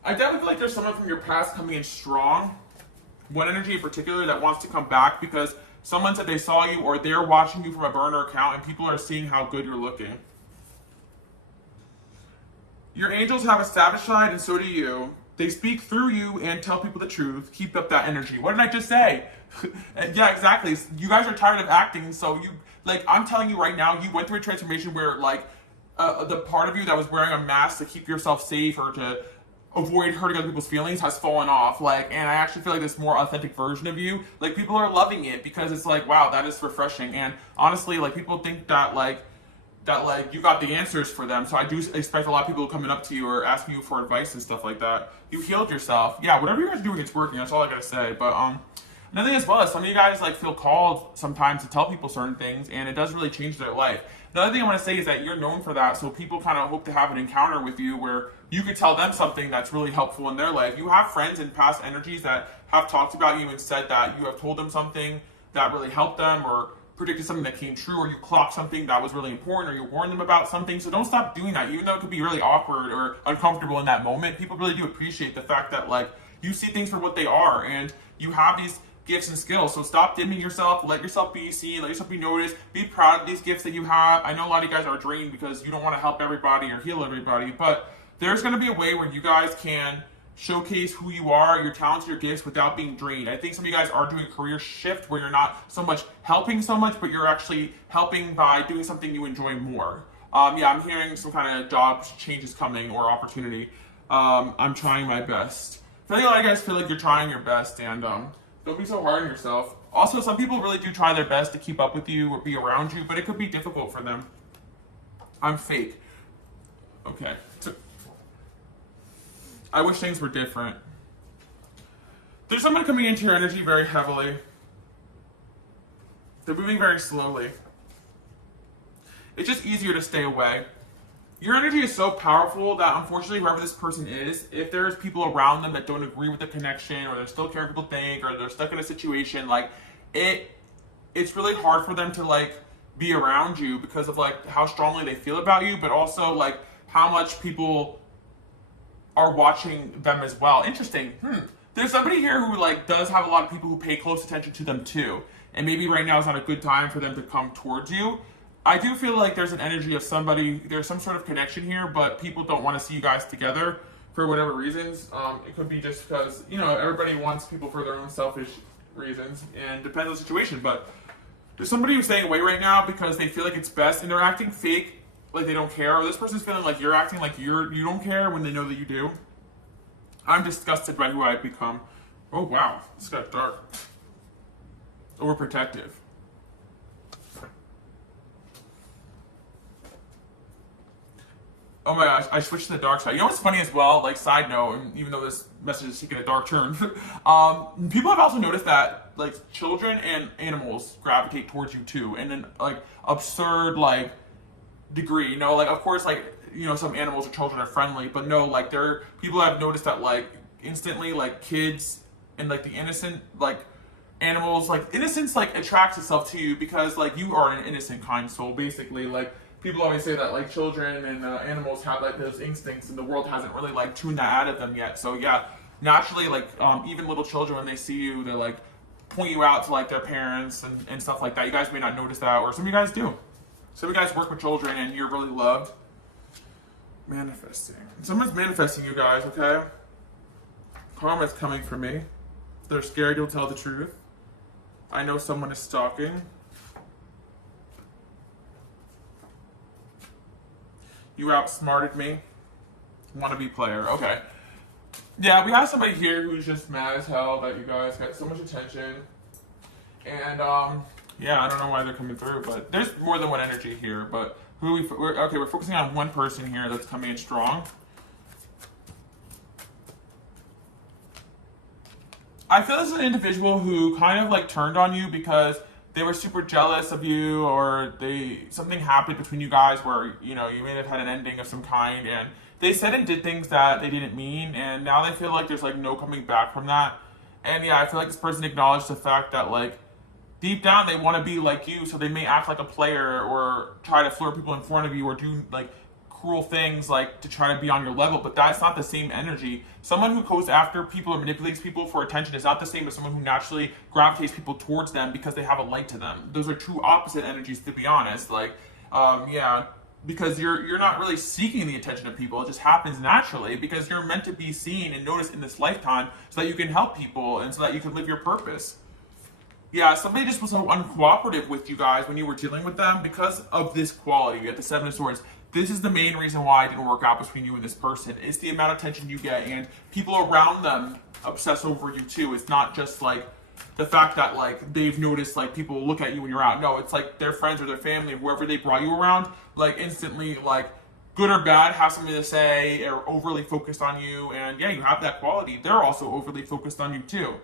I definitely feel like there's someone from your past coming in strong. One energy in particular that wants to come back because someone said they saw you or they're watching you from a burner account and people are seeing how good you're looking. Your angels have a savage side and so do you. They speak through you and tell people the truth. Keep up that energy. What did I just say? Yeah, exactly. You guys are tired of acting, so you, like, I'm telling you right now, you went through a transformation where, like, the part of you that was wearing a mask to keep yourself safe or to avoid hurting other people's feelings has fallen off. Like, and I actually feel like this more authentic version of you, like, people are loving it because it's like, wow, that is refreshing. And honestly, like, people think that you got the answers for them. So I do expect a lot of people coming up to you or asking you for advice and stuff like that. You healed yourself. Yeah, whatever you guys are doing, it's working. That's all I gotta say. But another thing as well is some of you guys like feel called sometimes to tell people certain things, and it does really change their life. Another thing I want to say is that you're known for that, so people kind of hope to have an encounter with you where you could tell them something that's really helpful in their life. You have friends in past energies that have talked about you and said that you have told them something that really helped them or predicted something that came true, or you clocked something that was really important, or you warned them about something. So don't stop doing that, even though it could be really awkward or uncomfortable in that moment. People really do appreciate the fact that, like, you see things for what they are and you have these gifts and skills. So stop dimming yourself, let yourself be seen, let yourself be noticed, be proud of these gifts that you have. I know a lot of you guys are drained because you don't want to help everybody or heal everybody, but there's going to be a way where you guys can showcase who you are, your talents, your gifts without being drained. I think some of you guys are doing a career shift where you're not so much helping so much, but you're actually helping by doing something you enjoy more. Yeah, I'm hearing some kind of job changes coming or opportunity. I'm trying my best. I feel like a lot of you guys feel like you're trying your best, and don't be so hard on yourself. Also, some people really do try their best to keep up with you or be around you, but it could be difficult for them. I'm fake. Okay. I wish things were different. There's someone coming into your energy very heavily. They're moving very slowly. It's just easier to stay away. Your energy is so powerful that unfortunately whoever this person is, if there's people around them that don't agree with the connection or they're still caring what people think or they're stuck in a situation, like it's really hard for them to like be around you because of like how strongly they feel about you, but also like how much people are watching them as well. Interesting. There's somebody here who like does have a lot of people who pay close attention to them too. And maybe right now is not a good time for them to come towards you. I do feel like there's an energy of somebody, there's some sort of connection here, but people don't want to see you guys together for whatever reasons. It could be just because, you know, everybody wants people for their own selfish reasons and depends on the situation. But there's somebody who's staying away right now because they feel like it's best and they're acting fake, like they don't care, or this person's feeling like you're acting like you don't care when they know that you do. I'm disgusted by who I've become. Oh wow, this got dark. Overprotective. Oh my gosh, I switched to the dark side. You know what's funny as well, like side note, and even though this message is taking a dark turn, people have also noticed that like children and animals gravitate towards you too, in an like absurd like degree. You know, like of course like, you know, some animals or children are friendly, but no, like people have noticed that like instantly like kids and like the innocent like animals, like innocence like attracts itself to you because like you are an innocent kind soul basically. Like people always say that like children and animals have like those instincts and the world hasn't really like tuned that out of them yet. So yeah, naturally like even little children when they see you, they like point you out to like their parents and stuff like that. You guys may not notice that, or some of you guys do. Some of you guys work with children and you're really loved. Manifesting. Someone's manifesting you guys, okay? Karma's coming for me. They're scared you'll tell the truth. I know someone is stalking. You outsmarted me. Wannabe player. Okay. Yeah, we have somebody here who's just mad as hell that you guys got so much attention. And yeah, I don't know why they're coming through, but there's more than one energy here. But Okay, we're focusing on one person here that's coming in strong. I feel this is an individual who kind of like turned on you because they were super jealous of you, or something happened between you guys where you may have had an ending of some kind, and they said and did things that they didn't mean, and now they feel like there's like no coming back from that. And yeah, I feel like this person acknowledged the fact that like deep down they want to be like you, so they may act like a player or try to flirt people in front of you or do like cruel things like to try to be on your level, but that's not the same energy. Someone who goes after people or manipulates people for attention is not the same as someone who naturally gravitates people towards them because they have a light to them. Those are two opposite energies, to be honest. Like, yeah, because you're not really seeking the attention of people. It just happens naturally because you're meant to be seen and noticed in this lifetime so that you can help people and so that you can live your purpose. Yeah, somebody just was so uncooperative with you guys when you were dealing with them because of this quality. You get the Seven of Swords. This is the main reason why it didn't work out between you and this person. It's the amount of attention you get, and people around them obsess over you too. It's not just like the fact that like they've noticed like people look at you when you're out. No, it's like their friends or their family, whoever they brought you around, like instantly, like good or bad, have something to say, or overly focused on you. And yeah, you have that quality. They're also overly focused on you too.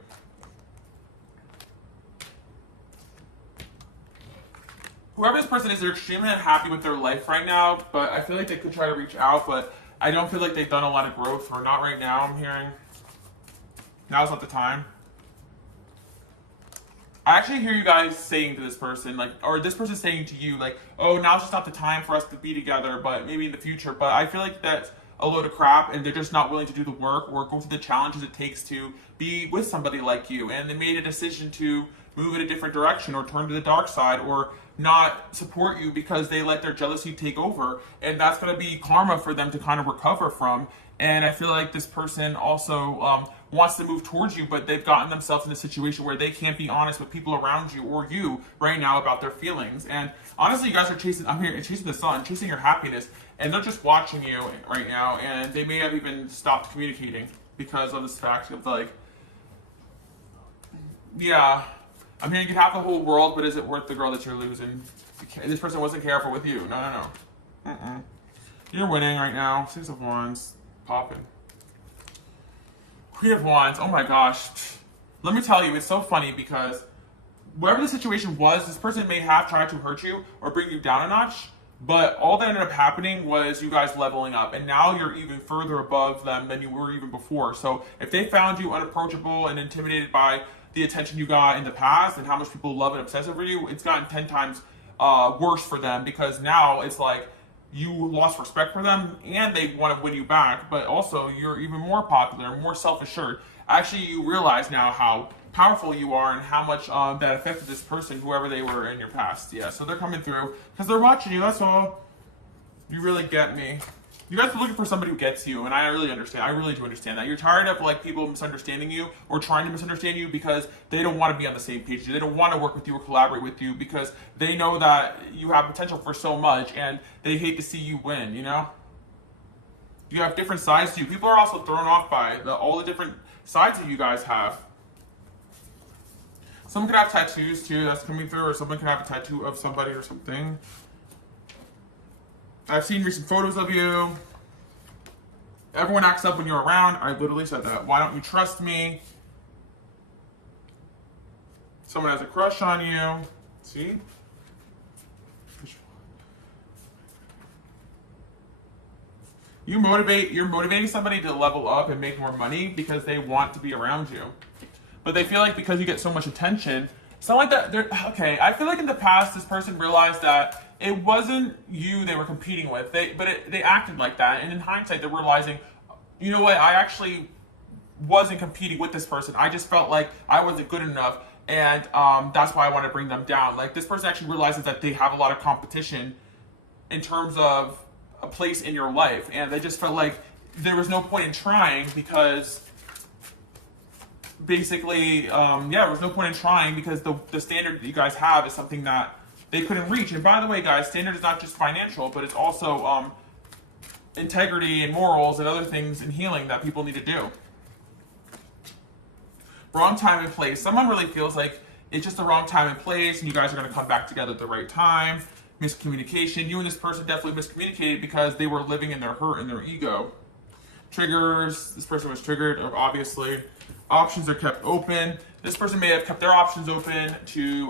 Whoever this person is, they're extremely unhappy with their life right now, but I feel like they could try to reach out, but I don't feel like they've done a lot of growth, or not right now, I'm hearing. Now's not the time. I actually hear you guys saying to this person, like, or this person saying to you, like, oh, now's just not the time for us to be together, but maybe in the future. But I feel like that's a load of crap, and they're just not willing to do the work or go through the challenges it takes to be with somebody like you. And they made a decision to move in a different direction or turn to the dark side or not support you because they let their jealousy take over. And that's going to be karma for them to kind of recover from. And I feel like this person also wants to move towards you, but they've gotten themselves in a situation where they can't be honest with people around you or you right now about their feelings. And honestly, you guys are chasing the sun, chasing your happiness, and they're just watching you right now. And they may have even stopped communicating because of this fact of like, yeah, I'm hearing you could have the whole world, but is it worth the girl that you're losing? This person wasn't careful with you. No. You're winning right now. Six of Wands, popping. Queen of Wands, oh my gosh. Let me tell you, it's so funny because whatever the situation was, this person may have tried to hurt you or bring you down a notch, but all that ended up happening was you guys leveling up, and now you're even further above them than you were even before. So if they found you unapproachable and intimidated by the attention you got in the past and how much people love and obsess over you, it's gotten 10 times worse for them, because now it's like you lost respect for them and they want to win you back, but also you're even more popular, more self-assured. Actually, you realize now how powerful you are and how much that affected this person, whoever they were in your past. Yeah, so they're coming through because they're watching you, that's all. You really get me. You guys are looking for somebody who gets you, and I really understand. I really do understand that. You're tired of like people misunderstanding you or trying to misunderstand you because they don't want to be on the same page. They don't want to work with you or collaborate with you because they know that you have potential for so much and they hate to see you win, you know? You have different sides to you. People are also thrown off by all the different sides that you guys have. Someone could have tattoos too, that's coming through, or someone could have a tattoo of somebody or something. I've seen recent photos of you. Everyone acts up when you're around. I literally said that. Why don't you trust me? Someone has a crush on you. See? You're motivating somebody to level up and make more money because they want to be around you. But they feel like because you get so much attention, it's not like that. Okay, I feel like in the past, this person realized that it wasn't you they were competing with. They acted like that, and in hindsight, they're realizing, you know what? I actually wasn't competing with this person. I just felt like I wasn't good enough, and that's why I want to bring them down. Like this person actually realizes that they have a lot of competition in terms of a place in your life, and they just felt like there was no point in trying because basically, there was no point in trying because the standard that you guys have is something that they couldn't reach. And by the way, guys, standard is not just financial, but it's also integrity and morals and other things in healing that people need to do. Wrong time and place. Someone really feels like it's just the wrong time and place, and you guys are going to come back together at the right time. miscommunication. You and this person definitely miscommunicated because they were living in their hurt and their ego. Triggers, this person was triggered, obviously. Options are kept open. This person may have kept their options open to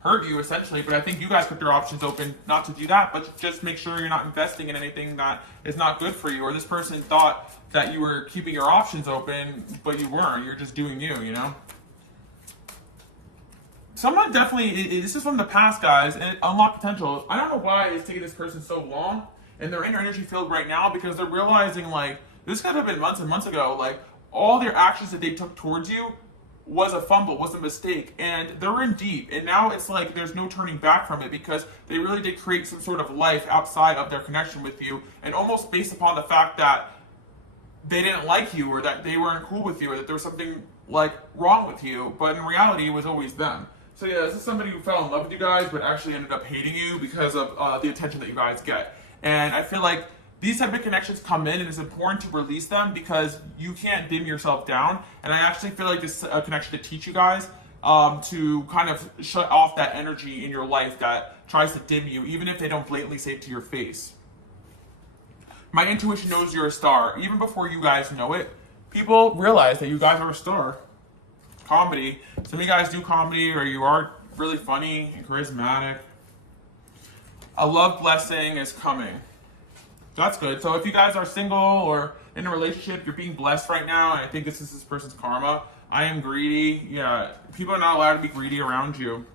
hurt you, essentially, but I think you guys kept your options open not to do that, but just make sure you're not investing in anything that is not good for you. Or this person thought that you were keeping your options open, but you weren't. You're just doing you, you know? Someone definitely, this is from the past, guys, and unlock potential. I don't know why it's taking this person so long in their inner energy field right now, because they're realizing, like, this could have been months and months ago. Like, all their actions that they took towards you was a fumble, was a mistake, and they're in deep. And now it's like there's no turning back from it, because they really did create some sort of life outside of their connection with you, and almost based upon the fact that they didn't like you, or that they weren't cool with you, or that there was something like wrong with you, but in reality it was always them. So yeah, this is somebody who fell in love with you guys, but actually ended up hating you because of the attention that you guys get. And I feel like these type of connections come in, and it's important to release them because you can't dim yourself down. And I actually feel like this is a connection to teach you guys to kind of shut off that energy in your life that tries to dim you, even if they don't blatantly say it to your face. My intuition knows you're a star. Even before you guys know it, people realize that you guys are a star. Comedy. Some of you guys do comedy, or you are really funny and charismatic. A love blessing is coming. That's good. So if you guys are single or in a relationship, you're being blessed right now, and I think this is this person's karma. I am greedy. Yeah, people are not allowed to be greedy around you.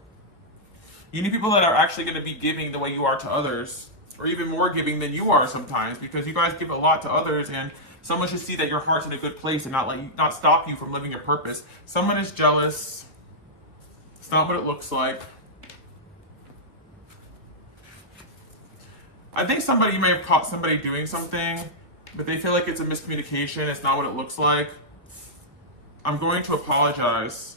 You need people that are actually going to be giving the way you are to others, or even more giving than you are sometimes, because you guys give a lot to others, and someone should see that your heart's in a good place and not stop you from living your purpose. Someone is jealous. It's not what it looks like. I think you may have caught somebody doing something, but they feel like it's a miscommunication. It's not what it looks like. I'm going to apologize.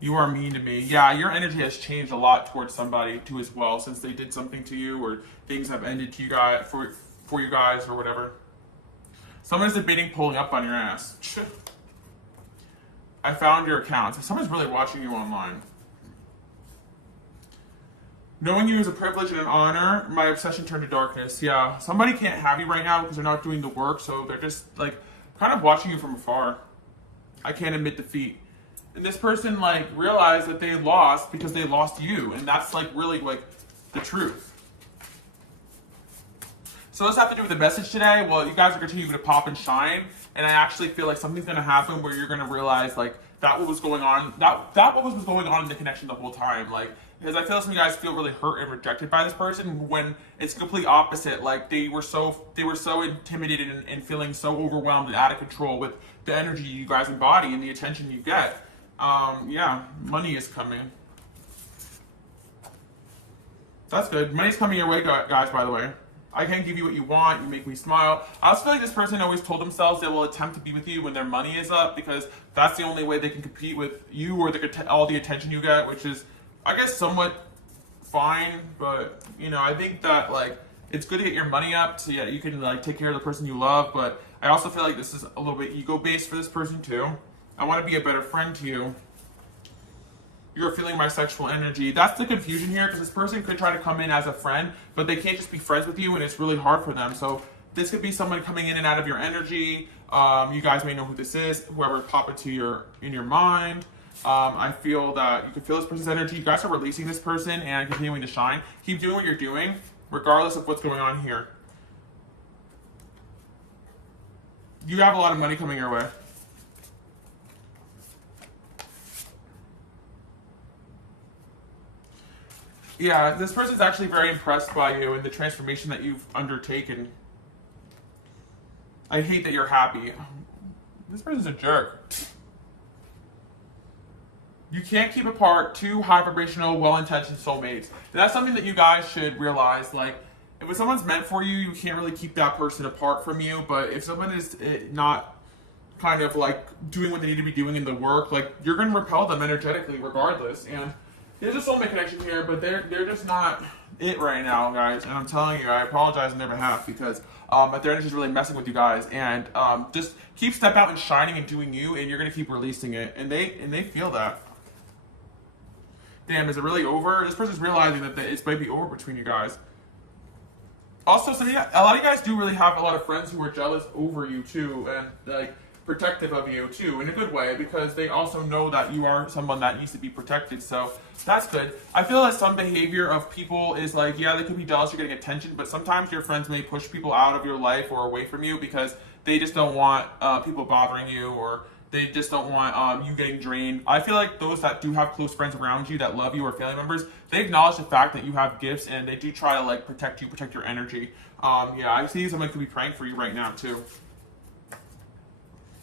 You are mean to me. Yeah, your energy has changed a lot towards somebody too as well, since they did something to you, or things have ended to you guys for you guys, or whatever. Someone is debating pulling up on your ass. I found your account. So someone's really watching you online. Knowing you is a privilege and an honor. My obsession turned to darkness. Yeah, somebody can't have you right now because they're not doing the work, so they're just like kind of watching you from afar. I can't admit defeat. And this person like realized that they lost because they lost you, and that's like really like the truth. So what's that have to do with the message today? Well, you guys are continuing to pop and shine, and I actually feel like something's going to happen where you're going to realize like that what was going on, that what was going on in the connection the whole time. Like, because I feel some of you guys feel really hurt and rejected by this person, when it's complete opposite. Like they were so intimidated and feeling so overwhelmed and out of control with the energy you guys embody and the attention you get. Yeah, money is coming. That's good. Money's coming your way, guys, by the way. I can't give you what you want. You make me smile. I also feel like this person always told themselves they will attempt to be with you when their money is up, because that's the only way they can compete with you or all the attention you get, which is, I guess, somewhat fine. But, you know, I think that, like, it's good to get your money up so, yeah, you can, like, take care of the person you love. But I also feel like this is a little bit ego-based for this person, too. I want to be a better friend to you. You're feeling my sexual energy. That's the confusion here, because this person could try to come in as a friend, but they can't just be friends with you, and it's really hard for them. So this could be someone coming in and out of your energy. You guys may know who this is, whoever pop into in your mind. I feel that you can feel this person's energy. You guys are releasing this person and continuing to shine. Keep doing what you're doing, regardless of what's going on here. You have a lot of money coming your way. Yeah, this person's actually very impressed by you and the transformation that you've undertaken. I hate that you're happy. This person's a jerk. You can't keep apart two high vibrational, well-intentioned soulmates. And that's something that you guys should realize. Like, if someone's meant for you, you can't really keep that person apart from you. But if someone is not kind of like doing what they need to be doing in the work, like, you're going to repel them energetically regardless. And there's a soulmate connection here, but they're just not it right now, guys. And I'm telling you, I apologize on their behalf, because their energy is really messing with you guys. And just keep step out and shining and doing you, and you're gonna keep releasing it. And they feel that. damn, is it really over? This person's realizing that it might be over between you guys. Also, a lot of you guys do really have a lot of friends who are jealous over you too, and like protective of you too, in a good way, because they also know that you are someone that needs to be protected. So that's good. I feel that some behavior of people is like, yeah, they could be jealous you're getting attention, but sometimes your friends may push people out of your life or away from you because they just don't want people bothering you, or they just don't want you getting drained. I feel like those that do have close friends around you that love you or family members, they acknowledge the fact that you have gifts and they do try to like protect you, protect your energy. Yeah, I see someone could be praying for you right now too.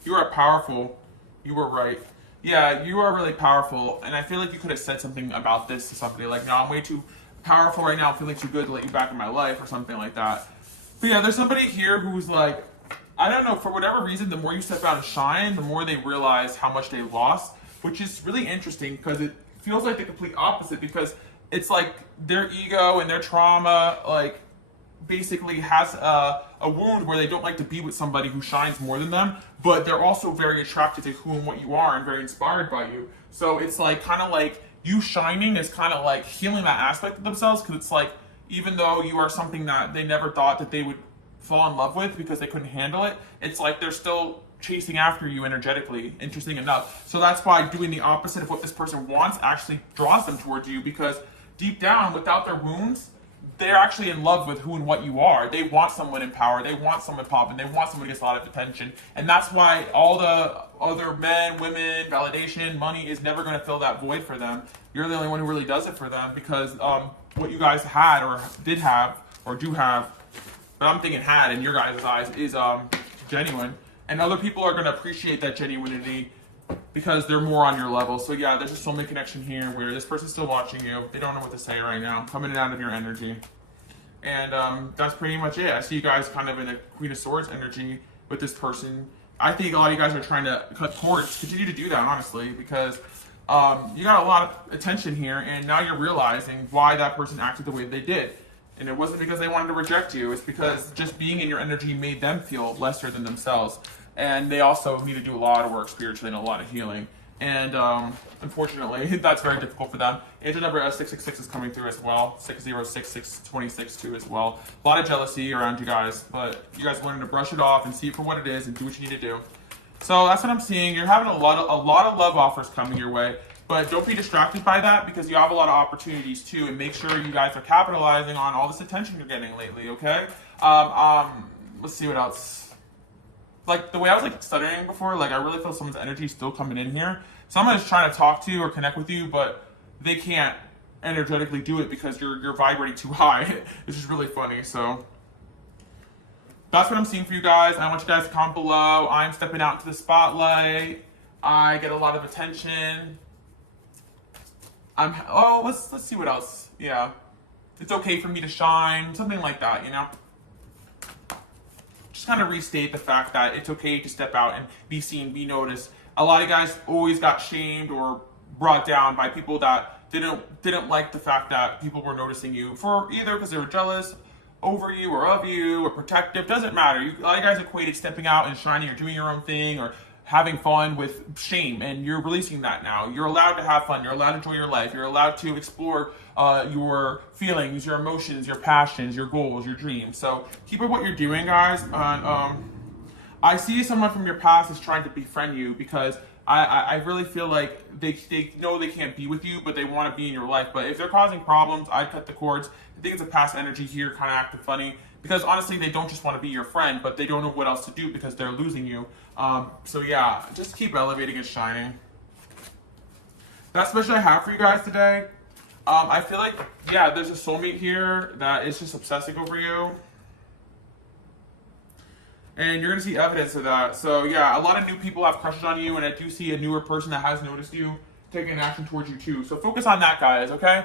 You are powerful. You were right. Yeah, you are really powerful, and I feel like you could have said something about this to somebody, like, no, I'm way too powerful right now, I feel like too good to let you back in my life, or something like that. But yeah, there's somebody here who's like, I don't know, for whatever reason, the more you step out and shine, the more they realize how much they lost, which is really interesting because it feels like the complete opposite, because it's like their ego and their trauma, like, basically has a wound where they don't like to be with somebody who shines more than them, but they're also very attracted to who and what you are and very inspired by you. So it's like kind of like you shining is kind of like healing that aspect of themselves, because it's like even though you are something that they never thought that they would fall in love with because they couldn't handle it, it's like they're still chasing after you energetically, interesting enough. So that's why doing the opposite of what this person wants actually draws them towards you, because deep down, without their wounds, they're actually in love with who and what you are. They want someone in power. They want someone popping. They want someone who gets a lot of attention. And that's why all the other men, women, validation, money is never going to fill that void for them. You're the only one who really does it for them, because what you guys had or did have or do have, but I'm thinking had in your guys' eyes, is genuine. And other people are going to appreciate that genuinity because they're more on your level. So yeah, there's a soulmate connection here where this person's still watching you. They don't know what to say right now, coming in and out of your energy. And that's pretty much it. I see you guys kind of in a Queen of Swords energy with this person. I think a lot of you guys are trying to cut cords. Continue to do that, honestly, because you got a lot of attention here, and now you're realizing why that person acted the way they did. And it wasn't because they wanted to reject you. It's because just being in your energy made them feel lesser than themselves. And they also need to do a lot of work spiritually and a lot of healing. And unfortunately, that's very difficult for them. Angel number 666 is coming through as well. 606626 too as well. A lot of jealousy around you guys, but you guys wanted to brush it off and see it for what it is and do what you need to do. So that's what I'm seeing. You're having a lot of love offers coming your way, but don't be distracted by that, because you have a lot of opportunities too, and make sure you guys are capitalizing on all this attention you're getting lately. Okay. Let's see what else. Like the way I was like stuttering before, like I really feel someone's energy still coming in here. Someone is trying to talk to you or connect with you, but they can't energetically do it because you're vibrating too high. It's just really funny. So that's what I'm seeing for you guys. I want you guys to comment below. I'm stepping out into the spotlight. I get a lot of attention. Let's see what else. Yeah, it's okay for me to shine, something like that, you know. Just kind of restate the fact that it's okay to step out and be seen, be noticed. A lot of guys always got shamed or brought down by people that didn't like the fact that people were noticing you, for either because they were jealous over you or of you or protective. Doesn't matter. A lot of guys equated stepping out and shining or doing your own thing or having fun with shame, and you're releasing that now. You're allowed to have fun. You're allowed to enjoy your life. You're allowed to explore your feelings, your emotions, your passions, your goals, your dreams. So keep up what you're doing, guys. And I see someone from your past is trying to befriend you, because I really feel like they know they can't be with you, but they want to be in your life. But if they're causing problems, I'd cut the cords. I think it's a past energy here, kind of acting funny. Because honestly, they don't just want to be your friend, but they don't know what else to do because they're losing you. So yeah, just keep elevating and shining. That's the message I have for you guys today. I feel like, yeah, there's a soulmate here that is just obsessing over you. And you're going to see evidence of that. So yeah, a lot of new people have crushes on you, and I do see a newer person that has noticed you taking action towards you too. So focus on that, guys, okay?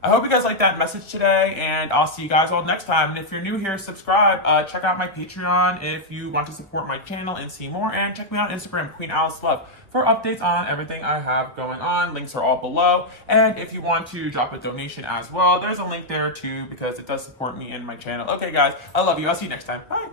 I hope you guys liked that message today, and I'll see you guys all next time. And if you're new here, subscribe. Check out my Patreon if you want to support my channel and see more. And check me out on Instagram, Queen Alice Love, for updates on everything I have going on. Links are all below. And if you want to drop a donation as well, there's a link there too, because it does support me and my channel. Okay, guys, I love you. I'll see you next time. Bye.